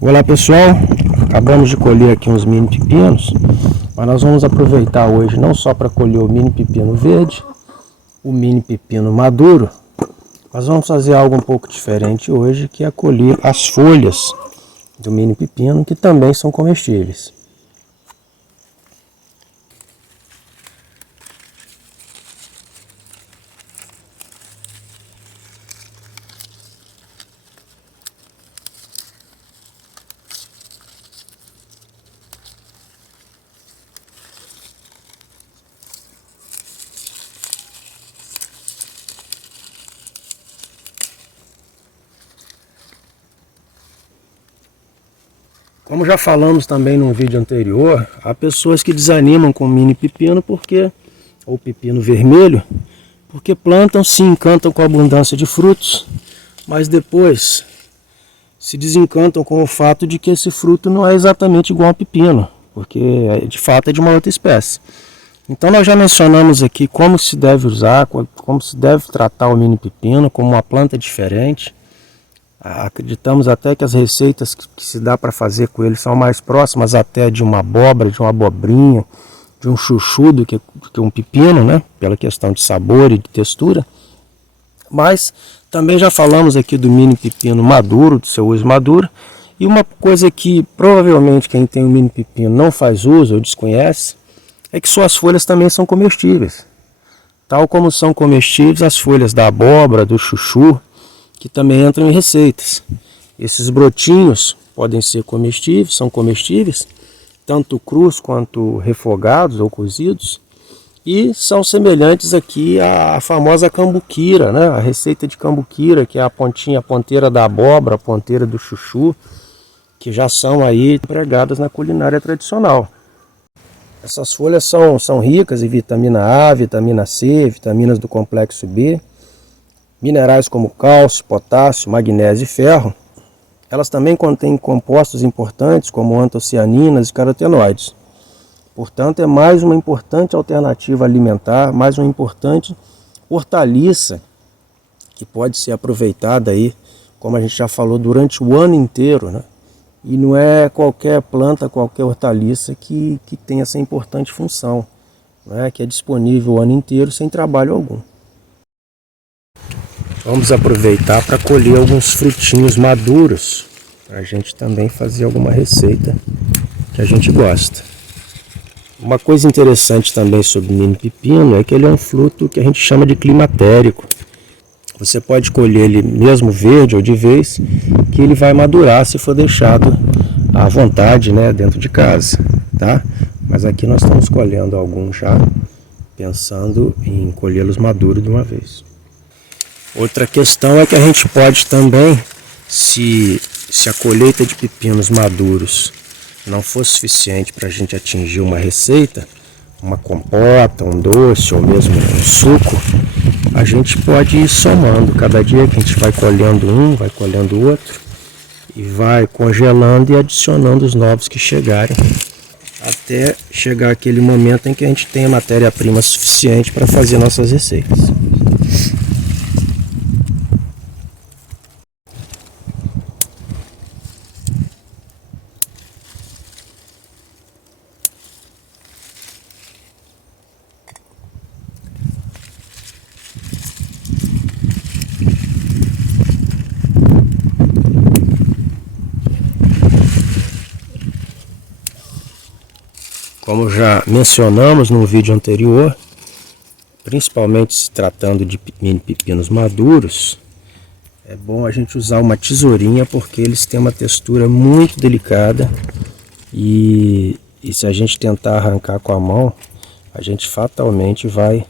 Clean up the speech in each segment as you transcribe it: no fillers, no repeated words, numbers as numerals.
Olá pessoal, acabamos de colher aqui uns mini pepinos, mas nós vamos aproveitar hoje não só para colher o mini pepino verde, o mini pepino maduro, mas vamos fazer algo um pouco diferente hoje, que é colher as folhas do mini pepino, que também são comestíveis. Como já falamos também num vídeo anterior, há pessoas que desanimam com o mini pepino ou pepino vermelho, porque plantam, se encantam com a abundância de frutos, mas depois se desencantam com o fato de que esse fruto não é exatamente igual ao pepino, porque de fato é de uma outra espécie. Então nós já mencionamos aqui como se deve usar, como se deve tratar o mini pepino como uma planta diferente. Acreditamos até que as receitas que se dá para fazer com ele são mais próximas até de uma abóbora, de uma abobrinha, de um chuchu do que um pepino, né? Pela questão de sabor e de textura. Mas também já falamos aqui do mini pepino maduro, do seu uso maduro. E uma coisa que provavelmente quem tem o mini pepino não faz uso ou desconhece, é que suas folhas também são comestíveis. Tal como são comestíveis as folhas da abóbora, do chuchu, que também entram em receitas. Esses brotinhos podem ser comestíveis, são comestíveis, tanto crus quanto refogados ou cozidos, e são semelhantes aqui à famosa cambuquira, né? A receita de cambuquira, que é a ponteira da abóbora, a ponteira do chuchu, que já são aí empregadas na culinária tradicional. Essas folhas são ricas em vitamina A, vitamina C, vitaminas do complexo B, minerais como cálcio, potássio, magnésio e ferro. Elas também contêm compostos importantes como antocianinas e carotenoides. Portanto, é mais uma importante alternativa alimentar, mais uma importante hortaliça que pode ser aproveitada aí, como a gente já falou, durante o ano inteiro, né? E não é qualquer planta, qualquer hortaliça que tem essa importante função, né? Que é disponível o ano inteiro sem trabalho algum. Vamos aproveitar para colher alguns frutinhos maduros, para a gente também fazer alguma receita que a gente gosta. Uma coisa interessante também sobre o mini pepino é que ele é um fruto que a gente chama de climatérico. Você pode colher ele mesmo verde ou de vez, que ele vai madurar se for deixado à vontade, né, dentro de casa, tá? Mas aqui nós estamos colhendo alguns já, pensando em colhê-los maduros de uma vez. Outra questão é que a gente pode também, se a colheita de pepinos maduros não for suficiente para a gente atingir uma receita, uma compota, um doce ou mesmo um suco, a gente pode ir somando. Cada dia que a gente vai colhendo um, vai colhendo outro, e vai congelando e adicionando os novos que chegarem, até chegar aquele momento em que a gente tenha matéria-prima suficiente para fazer nossas receitas. Como já mencionamos no vídeo anterior, principalmente se tratando de mini pepinos maduros, é bom a gente usar uma tesourinha porque eles têm uma textura muito delicada e se a gente tentar arrancar com a mão, a gente fatalmente vai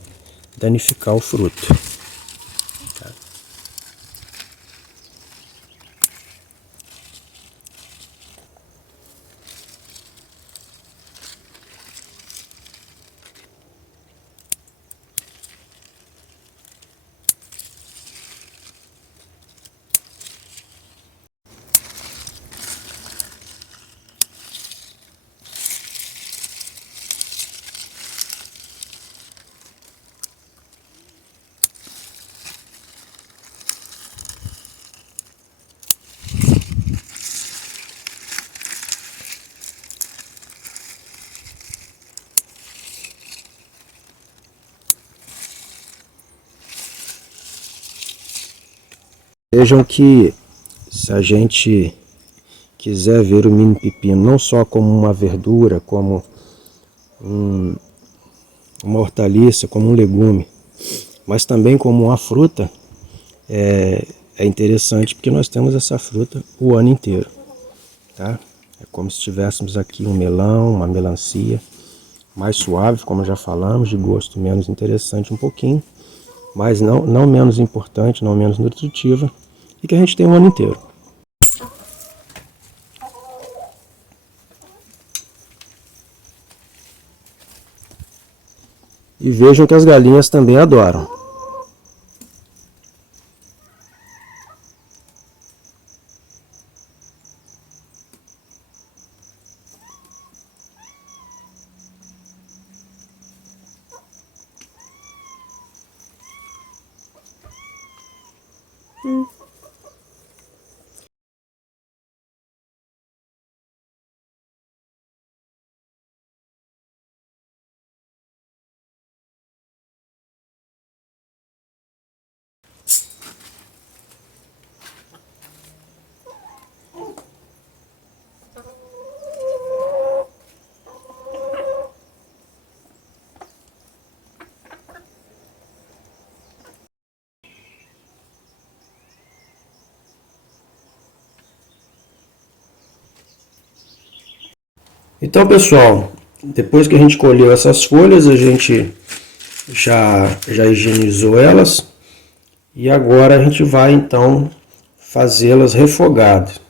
danificar o fruto. Vejam que se a gente quiser ver o mini pepino não só como uma verdura, como uma hortaliça, como um legume, mas também como uma fruta, é interessante porque nós temos essa fruta o ano inteiro, tá? É como se tivéssemos aqui um melão, uma melancia, mais suave, como já falamos, de gosto menos interessante um pouquinho, mas não menos importante, não menos nutritiva, e que a gente tem o ano inteiro. E vejam que as galinhas também adoram. Então, pessoal, depois que a gente colheu essas folhas, a gente já higienizou elas e agora a gente vai então fazê-las refogadas.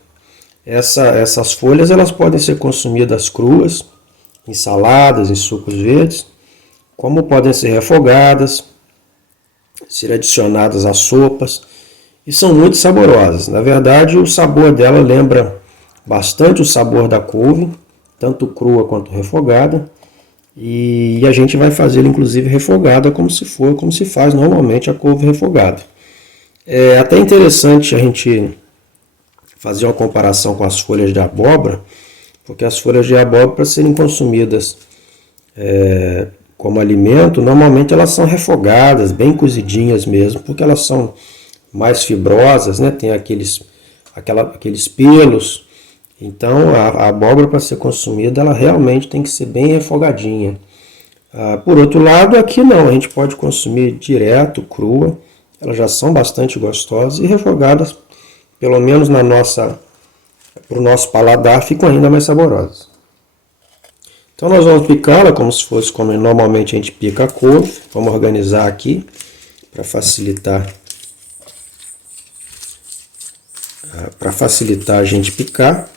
Essas folhas elas podem ser consumidas cruas, em saladas, em sucos verdes, como podem ser refogadas, ser adicionadas a sopas e são muito saborosas. Na verdade, o sabor dela lembra bastante o sabor da couve, tanto crua quanto refogada. E a gente vai fazê-la inclusive refogada como se faz normalmente a couve refogada. É até interessante a gente fazer uma comparação com as folhas de abóbora, porque as folhas de abóbora para serem consumidas como alimento, normalmente elas são refogadas, bem cozidinhas mesmo, porque elas são mais fibrosas, né? Tem aqueles pelos. Então a abóbora para ser consumida, ela realmente tem que ser bem refogadinha. Por outro lado, aqui não, a gente pode consumir direto, crua, elas já são bastante gostosas e refogadas, pelo menos para o nosso paladar, ficam ainda mais saborosas. Então nós vamos picá-la como se fosse como normalmente a gente pica a couve. Vamos organizar aqui para facilitar a gente picar.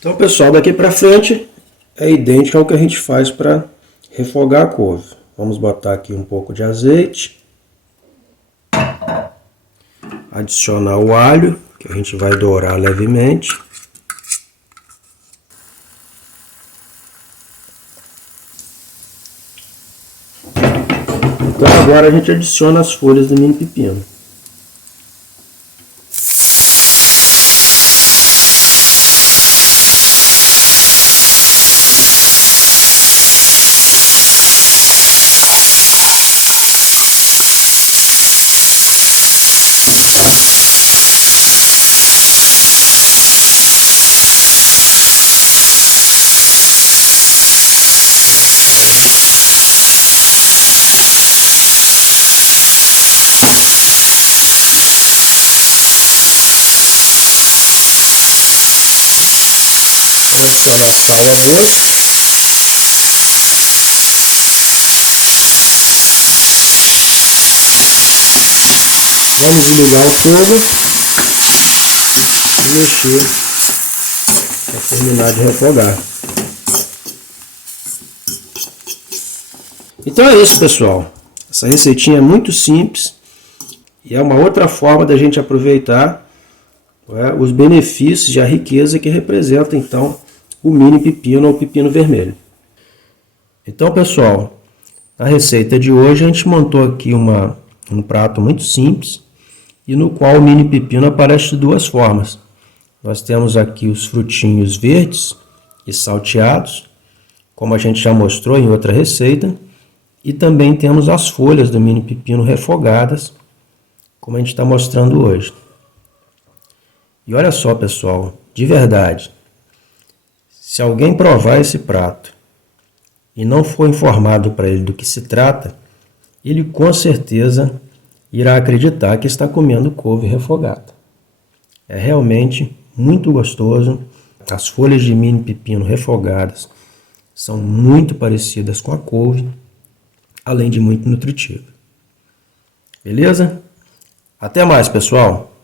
Então, pessoal, daqui para frente é idêntico ao que a gente faz para refogar a couve. Vamos botar aqui um pouco de azeite, adicionar o alho, que a gente vai dourar levemente. Então agora a gente adiciona as folhas do mini pepino. adicionar sal amanhã. Vamos ligar o fogo e mexer para terminar de refogar. Então é isso, pessoal. Essa receitinha é muito simples e é uma outra forma da gente aproveitar os benefícios e a riqueza que representa então o mini pepino ou pepino vermelho. Então, pessoal, na receita de hoje a gente montou aqui um prato muito simples e no qual o mini pepino aparece de duas formas. Nós temos aqui os frutinhos verdes e salteados, como a gente já mostrou em outra receita, e também temos as folhas do mini pepino refogadas, como a gente está mostrando hoje. E olha só, pessoal, de verdade, se alguém provar esse prato e não for informado para ele do que se trata, ele com certeza irá acreditar que está comendo couve refogada. É realmente muito gostoso. As folhas de mini pepino refogadas são muito parecidas com a couve, além de muito nutritiva. Beleza? Até mais, pessoal!